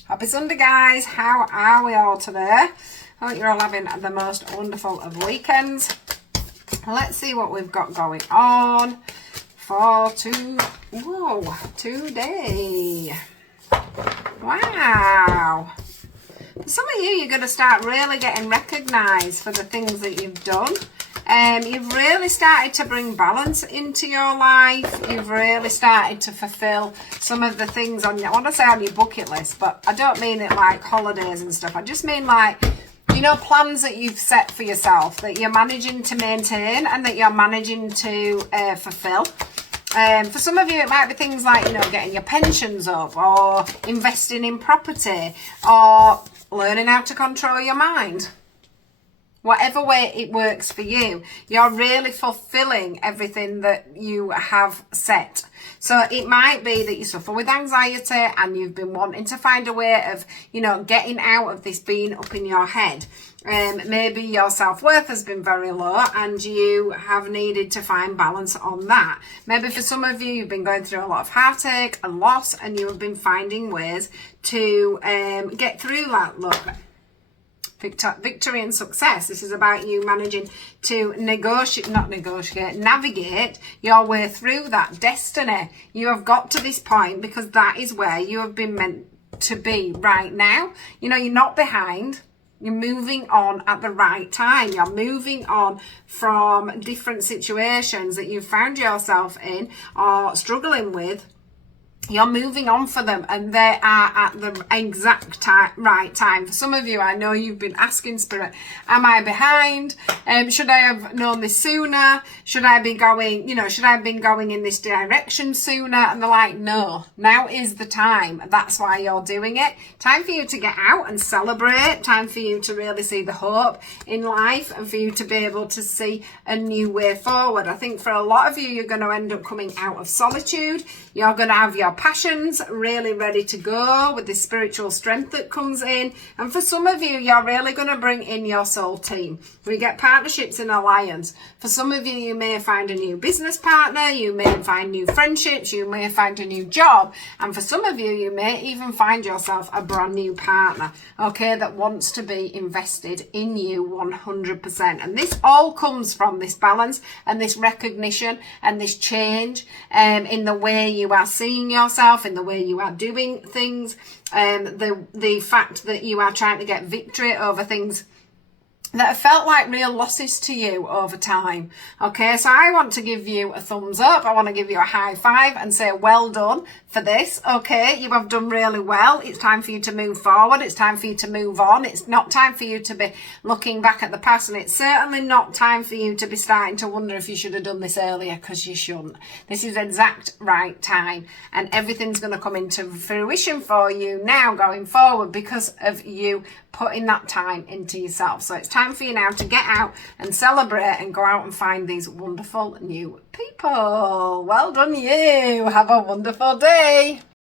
Happy Sunday, guys. How are we all today? Hope you're all having the most wonderful of weekends. Let's see what we've got going on for today. Wow. For some of you, you're going to start really getting recognised for the things that you've done. You've really started to bring balance into your life. You've really started to fulfill some of the things on your, I want to say on your bucket list, but I don't mean it like holidays and stuff. I just mean like, plans that you've set for yourself that you're managing to maintain and that you're managing to fulfill. For some of you, it might be things like, getting your pensions up or investing in property or learning how to control your mind. Whatever way it works for you, you're really fulfilling everything that you have set. So it might be that you suffer with anxiety and you've been wanting to find a way of, getting out of this being up in your head. Maybe your self-worth has been very low and you have needed to find balance on that. Maybe for some of you, you've been going through a lot of heartache and loss and you have been finding ways to get through that. Look. Victory and success. This is about you managing to navigate your way through that destiny. You have got to this point because that is where you have been meant to be right now. You're not behind. You're moving on at the right time. You're moving on from different situations that you found yourself in or struggling with. You're moving on for them and they are at the exact right time. For some of you, I know you've been asking Spirit, am I behind? Should I have known this sooner? Should I be going, should I have been going in this direction sooner? And they're like, no, now is the time. That's why you're doing it. Time for you to get out and celebrate. Time for you to really see the hope in life and for you to be able to see a new way forward. I think for a lot of you, you're going to end up coming out of solitude. You're going to have your passions really ready to go with the spiritual strength that comes in. And for some of you, you're really going to bring in your soul team. We get partnerships and alliance. For some of you, you may find a new business partner. You may find new friendships. You may find a new job. And for some of you, you may even find yourself a brand new partner, okay, that wants to be invested in you 100%. And this all comes from this balance and this recognition and this change in the way you are seeing yourself, in the way you are doing things, the fact that you are trying to get victory over things that have felt like real losses to you over time. Okay, so I want to give you a thumbs up. I want to give you a high five and say well done for this. Okay, you have done really well. It's time for you to move forward. It's time for you to move on. It's not time for you to be looking back at the past, and it's certainly not time for you to be starting to wonder if you should have done this earlier, because you shouldn't. This is exact right time, and everything's going to come into fruition for you now going forward because of you putting that time into yourself. So it's time for you now to get out and celebrate and go out and find these wonderful new people. Well done you. Have a wonderful day.